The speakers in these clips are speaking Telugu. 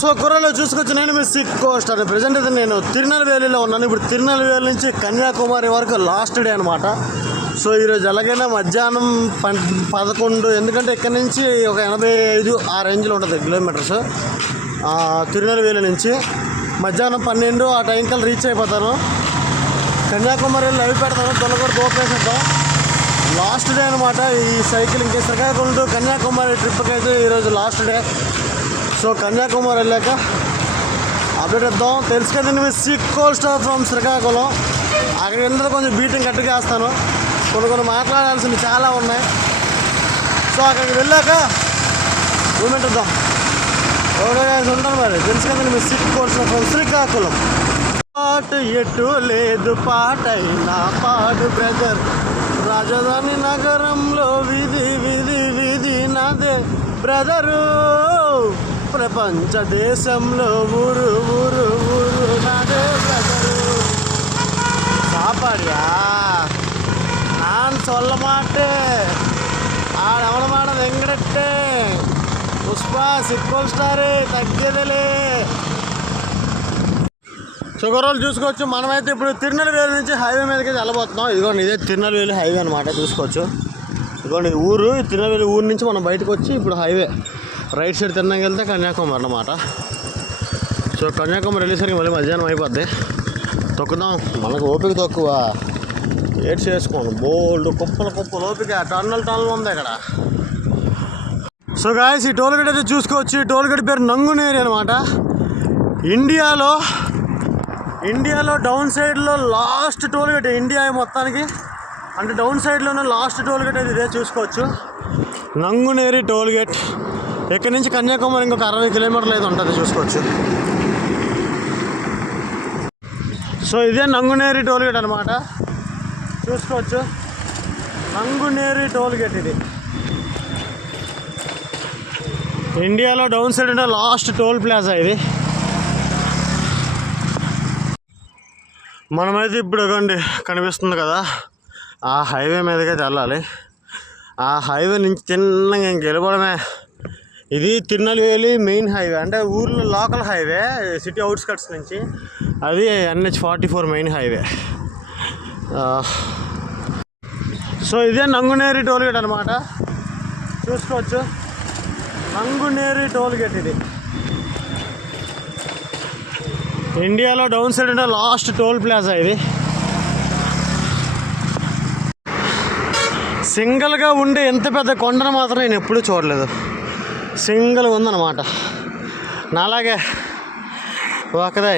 సో కుర్రలో చూసుకొచ్చి నేను మీ సిక్ కోస్ట్ అని ప్రజెంట్ అయితే నేను తిరునెల్వేలిలో ఉన్నాను. ఇప్పుడు తిరునెల్వేలి నుంచి కన్యాకుమారి వరకు లాస్ట్ డే అనమాట. సో ఈరోజు ఎలాగైనా మధ్యాహ్నం 11, ఎందుకంటే ఇక్కడ నుంచి ఒక 85 ఆ రేంజ్లో ఉంటుంది కిలోమీటర్స్. తిరునెల్వేలి నుంచి మధ్యాహ్నం 12 ఆ టైం కల్లా రీచ్ అయిపోతాను. కన్యాకుమారి లైవ్ పెడతాను, తొలగొడ తోపేసేద్దాం. లాస్ట్ డే అనమాట ఈ సైక్లింగ్కి. శ్రీకాకుళం టు కన్యాకుమారి ట్రిప్కి అయితే ఈరోజు లాస్ట్ డే. సో కన్యాకుమారి వెళ్ళాక అప్డేట్ ఇద్దాం. తెలుసు కదండి మీ సిక్ కోస్ట్ ఫ్రమ్ శ్రీకాకుళం. అక్కడికి వెళ్ళిన కొంచెం బీటింగ్ గట్టిగా వేస్తాను. కొన్ని మాట్లాడాల్సినవి చాలా ఉన్నాయి. సో అక్కడికి వెళ్ళాక మూమెంట్ ఇద్దాం. ఉంటాను మరి. తెలుసు కదండి మీ సిక్ కోస్ట్ ఫ్రమ్ శ్రీకాకుళం. పాటు ఎటు లేదు పాటైనా పాడు బ్రదర్, రాజధాని నగరంలో వీధి వీధి వీధి నాదే బ్రదరు, ప్రపంచ దేశంలో ఊరు ఊరు ఊరు నాదే బ్రదరు. సాపాడియా நான் சொல்ல மாட்டேன், ఆడవడ మాట వెంకటట్టే, పుష్ప సిక్కోల్ స్టారే తగ్గేదలే. షుగరోలు చూసుకోవచ్చు. మనమైతే ఇప్పుడు తిరునెల్వేలి నుంచి హైవే మీదకి వెళ్ళబోతున్నాం. ఇదిగోండి ఇదే తిరునెల్వేలి హైవే అనమాట. చూసుకోవచ్చు ఇదిగోండి ఊరు. తిరునెల్వేలి ఊరు నుంచి మనం బయటకు వచ్చి ఇప్పుడు హైవే రైట్ సైడ్ తిన్నాక వెళ్తే కన్యాకుమారి అన్నమాట. సో కన్యాకుమారి వెళ్ళేసరికి మళ్ళీ మధ్యాహ్నం అయిపోద్ది. తొక్కుదాం, మనకు ఓపిక తక్కువ. ఏడ్ చేసుకోండి, బోల్డ్ కుప్పలు ఓపిక. టన్నల్ ఉంది ఇక్కడ. సో గాయస్ ఈ టోల్గేట్ అయితే చూసుకోవచ్చు. ఈ టోల్గేట్ పేరు నంగునేరి అనమాట. ఇండియాలో డౌన్ సైడ్లో లాస్ట్ టోల్గేట్ ఇండియా మొత్తానికి, అంటే డౌన్ సైడ్లోనే లాస్ట్ టోల్గేట్ అయితే ఇదే. చూసుకోవచ్చు నంగునేరి టోల్గేట్. ఇక్కడి నుంచి కన్యాకుమారి ఇంకొక 60 కిలోమీటర్లు అయితే ఉంటుంది. చూసుకోవచ్చు. సో ఇదే నంగునేరి టోల్గేట్ అనమాట. చూసుకోవచ్చు నంగునేరి టోల్గేట్. ఇది ఇండియాలో డౌన్ సైడ్ ఉన్న లాస్ట్ టోల్ ప్లాజా ఇది. మనమైతే ఇప్పుడు ఇవ్వండి కనిపిస్తుంది కదా, ఆ హైవే మీదకైతే వెళ్ళాలి. ఆ హైవే నుంచి చిన్నగా ఇంక వెళ్ళిపోవడమే. ఇది తిరునెల్వేలి మెయిన్ హైవే, అంటే ఊర్లో లోకల్ హైవే, సిటీ అవుట్స్కట్స్ నుంచి. అది NH44 మెయిన్ హైవే. సో ఇదే నంగునేరి టోల్గేట్ అనమాట. చూసుకోవచ్చు నంగునేరి టోల్గేట్. ఇది ఇండియాలో డౌన్ సైడ్ ఉన్న లాస్ట్ టోల్ ప్లాజా ఇది. సింగిల్గా ఉండే ఎంత పెద్ద కొండను మాత్రం నేను ఎప్పుడూ చూడలేదు. సింగిల్గా ఉందన్నమాట. నాలాగే ఒకదే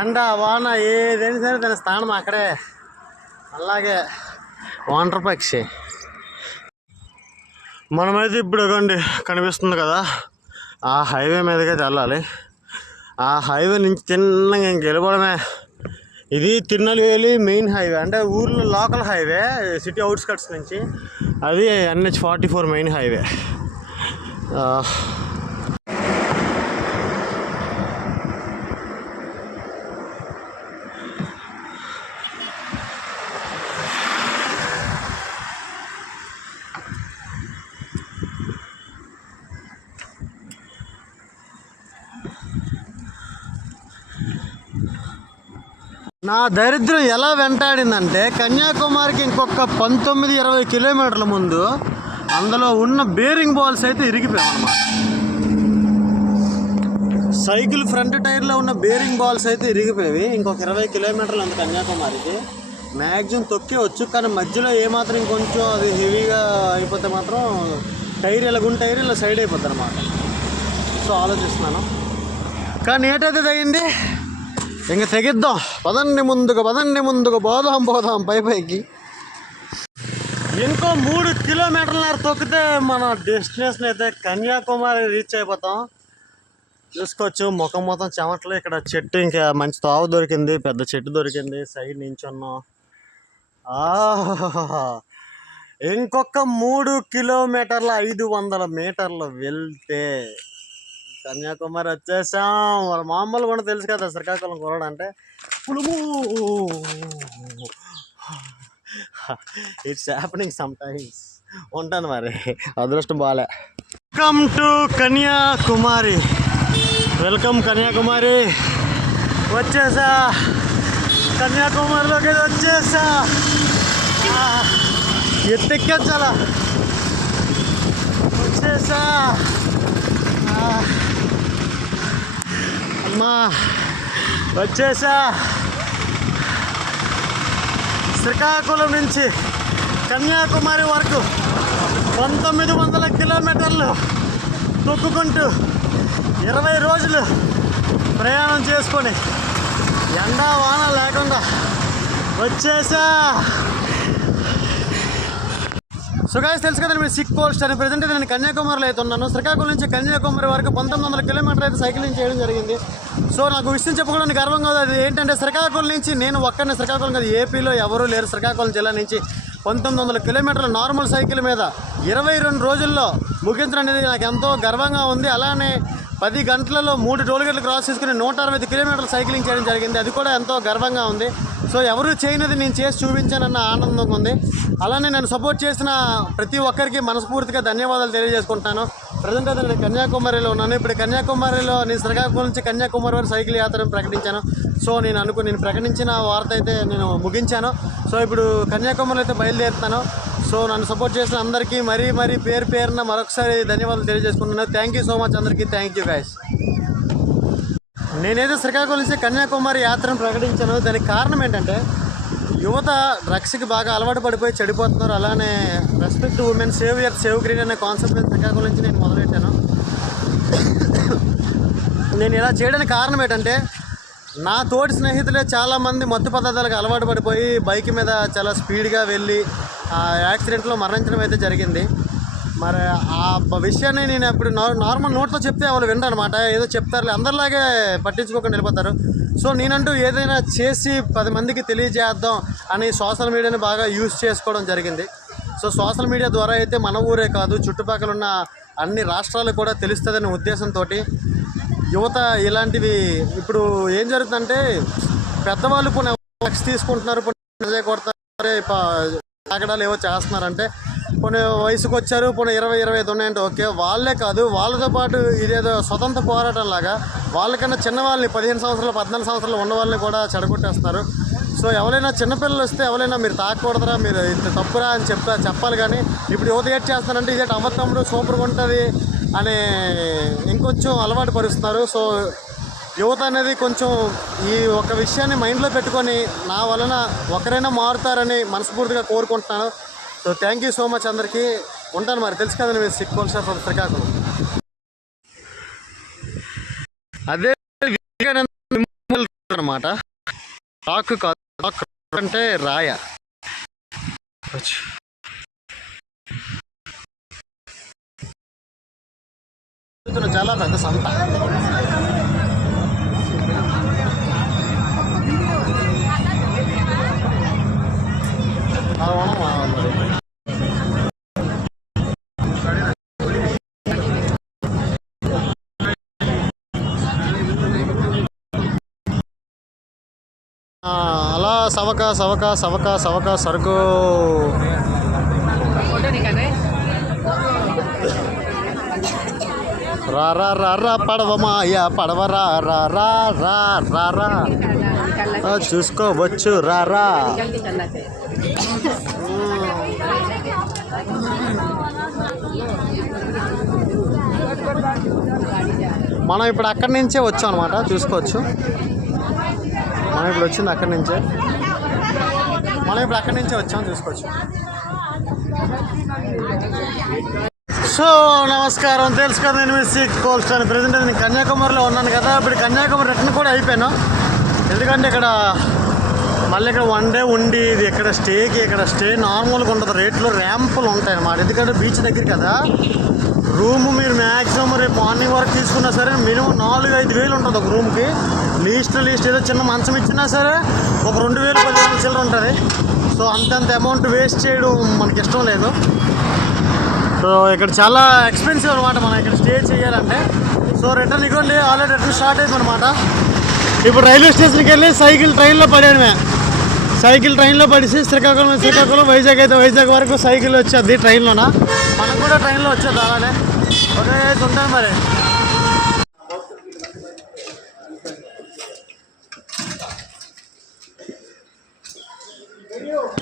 ఎండ వాన ఏదైనా సరే దాని స్థానం అక్కడే. అలాగే వాంటర్ పక్షి. మనమైతే ఇప్పుడు ఇవ్వండి కనిపిస్తుంది కదా, ఆ హైవే మీదకైతే వెళ్ళాలి. ఆ హైవే నుంచి చిన్నగా ఇంక వెళ్ళిపోవడమే. ఇది తిరునెల్వేలి మెయిన్ హైవే, అంటే ఊర్లో లోకల్ హైవే, సిటీ అవుట్స్కట్స్ నుంచి. అది NH44 మెయిన్ హైవే. నా దరిద్రం ఎలా వెంటాడిందంటే, కన్యాకుమారికి ఇంకొక 19-20 కిలోమీటర్ల ముందు అందులో ఉన్న బేరింగ్ బాల్స్ అయితే ఇరిగిపోయామన్నమాట. సైకిల్ ఫ్రంట్ టైర్లో ఉన్న బేరింగ్ బాల్స్ అయితే ఇరిగిపోయేవి. ఇంకొక 20 కిలోమీటర్లు అంత కన్యాకుమారికి. మ్యాక్సిమం తొక్కేవచ్చు, కానీ మధ్యలో ఏమాత్రం ఇంకొంచెం అది హెవీగా అయిపోతే మాత్రం టైర్ ఇలా గుంట టైర్ ఇలా సైడ్ అయిపోద్ది అనమాట. సో ఆలోచిస్తున్నాను, కానీ ఏటైతే తగ్గింది ఇంక తెగిద్దాం. పదండి ముందుకు పోదాం పైకి. ఇంకో 3 కిలోమీటర్ల తొక్కితే మన డెస్టినేషన్ అయితే కన్యాకుమారి రీచ్ అయిపోతాం. చూసుకోవచ్చు ముఖం మొత్తం చెమటలు. ఇక్కడ చెట్టు ఇంకా మంచి తావు దొరికింది, పెద్ద చెట్టు దొరికింది, సైడ్ నుంచి ఉన్నాం. ఇంకొక 3 కిలోమీటర్ల 500 మీటర్లు వెళ్తే కన్యాకుమారి వచ్చేసాం. వాళ్ళ మామూలు కూడా తెలుసు కదా శ్రీకాకుళం కురవడం అంటే పులుము. It's happening sometimes. ఉంటాను మరి, అదృష్టం బాలే. Welcome to Kanyakumari. Welcome Kanyakumari. వచ్చేసా కన్యాకుమారిలోకి వచ్చేసా. ఎత్తెక్కించాలా వచ్చేసా. అమ్మా వచ్చేసా. శ్రీకాకుళం నుంచి కన్యాకుమారి వరకు 1900 కిలోమీటర్లు తొక్కుకుంటూ 20 రోజులు ప్రయాణం చేసుకొని ఎండా వాన లేకుండా వచ్చేసా. సో గాయ్స్ తెలుసు కదండి మీరు సిక్ కోస్ట్ అని. ప్రజెంట్ అయితే నేను కన్యాకుమారిలో అయితే ఉన్నాను. శ్రీకాకుళం నుంచి కన్యాకుమారి వరకు 1900 కిలోమీటర్ అయితే సైక్లింగ్ చేయడం జరిగింది. సో నాకు విషయం చెప్పుకోవడానికి గర్వంగా ఉంది. అది ఏంటంటే శ్రీకాకుళం నుంచి నేను ఒక్కరిని, శ్రీకాకుళం కాదు ఏపీలో ఎవరూ లేరు. శ్రీకాకుళం జిల్లా నుంచి 1900 కిలోమీటర్ల నార్మల్ సైకిల్ మీద 22 రోజుల్లో ముగించడం అనేది నాకు ఎంతో గర్వంగా ఉంది. అలానే 10 గంటలలో 3 టోల్ గేట్లు క్రాస్ చేసుకుని 160 కిలోమీటర్లు సైక్లింగ్ చేయడం జరిగింది. అది కూడా ఎంతో గర్వంగా ఉంది. సో ఎవరు చేయనిది నేను చేసి చూపించానన్న ఆనందంగా ఉంది. అలానే నేను సపోర్ట్ చేసిన ప్రతి ఒక్కరికి మనస్ఫూర్తిగా ధన్యవాదాలు తెలియజేసుకుంటాను. ప్రజెంట్ అయితే నేను కన్యాకుమారిలో ఉన్నాను. ఇప్పుడు కన్యాకుమారిలో నేను శ్రీకాకుళం నుంచి కన్యాకుమారి వరకు సైకిల్ యాత్రను ప్రకటించాను. సో నేను ప్రకటించిన వార్త అయితే నేను ముగించాను. సో ఇప్పుడు కన్యాకుమారిలో అయితే బయలుదేరుతాను. సో నన్ను సపోర్ట్ చేసిన అందరికీ మరీ పేరున మరొకసారి ధన్యవాదాలు తెలియజేసుకుంటున్నాను. థ్యాంక్ యూ సో మచ్ అందరికీ. Thank you guys. నేనైతే శ్రీకాకుళం నుంచి కన్యాకుమారి యాత్రను ప్రకటించాను. దానికి కారణం ఏంటంటే యువత డ్రగ్స్కి బాగా అలవాటు పడిపోయి చెడిపోతున్నారు. అలానే respect women, save earth save green అనే కాన్సెప్ట్ శ్రీకాకుళం నుంచి నేను మొదలెట్టాను. నేను ఇలా చేయడానికి కారణం ఏంటంటే నా తోటి స్నేహితులే చాలామంది మత్తు పదార్థాలకు అలవాటు పడిపోయి బైక్ మీద చాలా స్పీడ్గా వెళ్ళి యాక్సిడెంట్లో మరణించడం అయితే జరిగింది. మరి ఆ విషయాన్ని నేను ఇప్పుడు నార్మల్ నోట్తో చెప్తే వాళ్ళు వినరు అనమాట. ఏదో చెప్తారులే, అందరిలాగే పట్టించుకోకుండా వెళ్ళిపోతారు. సో నేనంటూ ఏదైనా చేసి 10 మందికి తెలియజేద్దాం అని సోషల్ మీడియాని బాగా యూజ్ చేసుకోవడం జరిగింది. సో సోషల్ మీడియా ద్వారా అయితే మన ఊరే కాదు చుట్టుపక్కల ఉన్న అన్ని రాష్ట్రాలు కూడా తెలుస్తుందనే ఉద్దేశంతో యువత ఇలాంటివి ఇప్పుడు ఏం జరుగుతుందంటే పెద్దవాళ్ళు కొన్ని డ్రగ్స్ తీసుకుంటున్నారు, కొడతారు, తాగడాలు ఏవో చేస్తున్నారంటే కొన్ని వయసుకు వచ్చారు, కొన్ని 20-25 ఉన్నాయంటే ఓకే. వాళ్ళే కాదు, వాళ్ళతో పాటు ఇదేదో స్వతంత్ర పోరాటం లాగా వాళ్ళకన్నా చిన్న వాళ్ళని 15 సంవత్సరాలు 14 సంవత్సరాలు ఉన్న వాళ్ళని కూడా చెడగొట్టేస్తున్నారు. సో ఎవరైనా చిన్నపిల్లలు వస్తే ఎవరైనా మీరు తాగకూడదురా, మీరు ఇంత తప్పురా అని చెప్పాలి. కానీ ఇప్పుడు యువత ఏం చేస్తున్నారంటే ఇదే అబద్ధముడు సూపర్గా ఉంటుంది అని ఇంకొంచెం అలవాటు పరుస్తున్నారు. సో యువత అనేది కొంచెం ఈ ఒక విషయాన్ని మైండ్లో పెట్టుకొని నా వలన ఒకరైనా మారుతారని మనస్ఫూర్తిగా కోరుకుంటున్నాను. So thank you so much అందరికీ. ఉంటాను. మరి తెలుసు కదండి మీరు సిక్ కోల్డ్ ఫ్రమ్ శ్రీకాకుళం. అదే అనమాట. రాక్ కాదు అంటే రాయ. చాలా పెద్ద సంత. అలా సవక సరుకు రా పడవమాయ పడవ రా చూసుకోవచ్చు రా. మనం ఇప్పుడు అక్కడి నుంచే వచ్చాం అనమాట. చూసుకోవచ్చు మనం ఇప్పుడు వచ్చింది అక్కడి నుంచే. వచ్చాం చూసుకోవచ్చు. సో నమస్కారం. తెలుసు కదా నేను సిక్ కోల్డ్ అని. ప్రజెంట్ నేను కన్యాకుమారిలో ఉన్నాను కదా. ఇప్పుడు కన్యాకుమారి రిటర్న్ కూడా అయిపోయాను. ఎందుకంటే ఇక్కడ మళ్ళీ ఇక్కడ 1 డే ఉండి ఇది ఇక్కడ స్టే నార్మల్గా ఉంటుంది. రేట్లు ర్యాంపులు ఉంటాయి అన్నమాట. ఎందుకంటే బీచ్ దగ్గర కదా. రూమ్ మీరు మ్యాక్సిమం రేపు మార్నింగ్ వరకు తీసుకున్నా సరే మినిమం 4-5 వేలు ఉంటుంది ఒక రూమ్కి. లీస్ట్ ఏదో చిన్న మంచం ఇచ్చినా సరే ఒక 2,000-10,000 చిల్లర ఉంటుంది. సో అంతంత అమౌంట్ వేస్ట్ చేయడం మనకి ఇష్టం లేదు. సో ఇక్కడ చాలా ఎక్స్పెన్సివ్ అనమాట మనం ఇక్కడ స్టే చేయాలంటే. సో రిటర్న్ ఇవ్వండి, ఆల్రెడీ రిటర్న్ స్టార్ట్ అయింది అనమాట. ఇప్పుడు రైల్వే స్టేషన్కి వెళ్ళి సైకిల్ ట్రైన్లో పడేసి శ్రీకాకుళం వైజాగ్ వరకు సైకిల్ వచ్చేది ట్రైన్లోన. మనం కూడా ట్రైన్లో వచ్చేది అలానే. ఓకే ఉంటాను మరి. you.